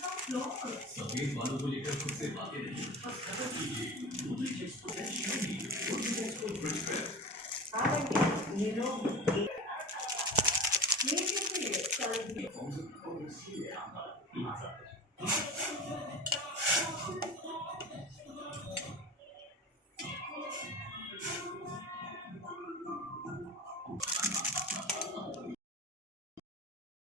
सफेद बालों को लेकर खुद से बातें नहीं, बस खत्म कीजिए न्यूट्रीचेक्स पोटेंशियल न्यूट्रीचेक्स को ब्रिज कर